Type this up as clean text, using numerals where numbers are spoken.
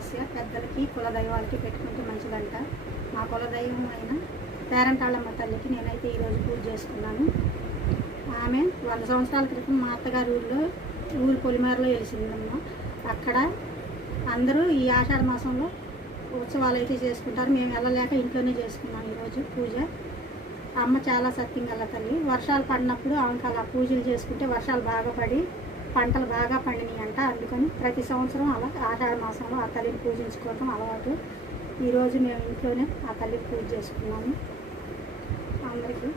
అమావాస్య పెద్దలకి కులదైవాలకి పెట్టుకుంటే మంచిదంట. మా కులదైవం అయిన పేరంటాళ్ళమ్మ తల్లికి నేనైతే ఈరోజు పూజ చేసుకున్నాను. ఆమె 100 సంవత్సరాల క్రితం మా అత్తగారు ఊరు పొలిమేరలో వెలిసిందమ్మ. అక్కడ అందరూ ఈ ఆషాఢ మాసంలో ఉత్సవాలు అయితే చేసుకుంటారు. మేము వెళ్ళలేక ఇంట్లోనే చేసుకున్నాం ఈరోజు పూజ. అమ్మ చాలా సత్యం గల తల్లి. వర్షాలు పడినప్పుడు ఆమెకు అలా పూజలు చేసుకుంటే వర్షాలు బాగా పడి పంటలు బాగా పండినాయి అంట. అందుకని ప్రతి సంవత్సరం అలా ఆషాఢ మాసంలో ఆ తల్లిని పూజించుకోవటం అలవాటు. ఈరోజు మేము ఇంట్లోనే ఆ తల్లికి పూజ చేసుకున్నాము. అందరికీ